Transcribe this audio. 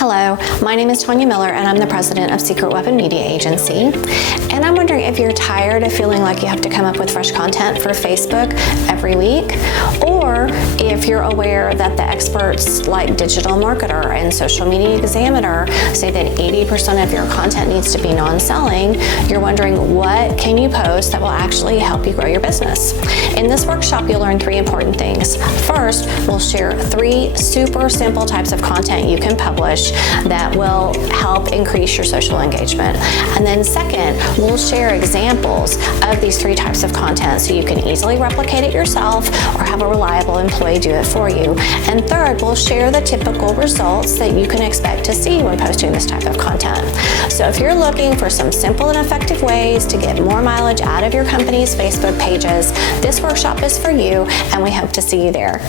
Hello, my name is Tanya Miller and I'm the president of Secret Weapon Media Agency. And I'm wondering if you're tired of feeling like you have to come up with fresh content for Facebook every week, or if you're aware that the experts like Digital Marketer and Social Media Examiner say that 80% of your content needs to be non-selling, you're wondering what can you post that will actually help you grow your business. In this workshop, you'll learn 3 important things. First, we'll share 3 super simple types of content you can publish that will help increase your social engagement. And then second, we'll share examples of these 3 types of content so you can easily replicate it yourself or have a reliable employee do it for you. And third, we'll share the typical results that you can expect to see when posting this type of content. So if you're looking for some simple and effective ways to get more mileage out of your company's Facebook pages, this workshop is for you, and we hope to see you there.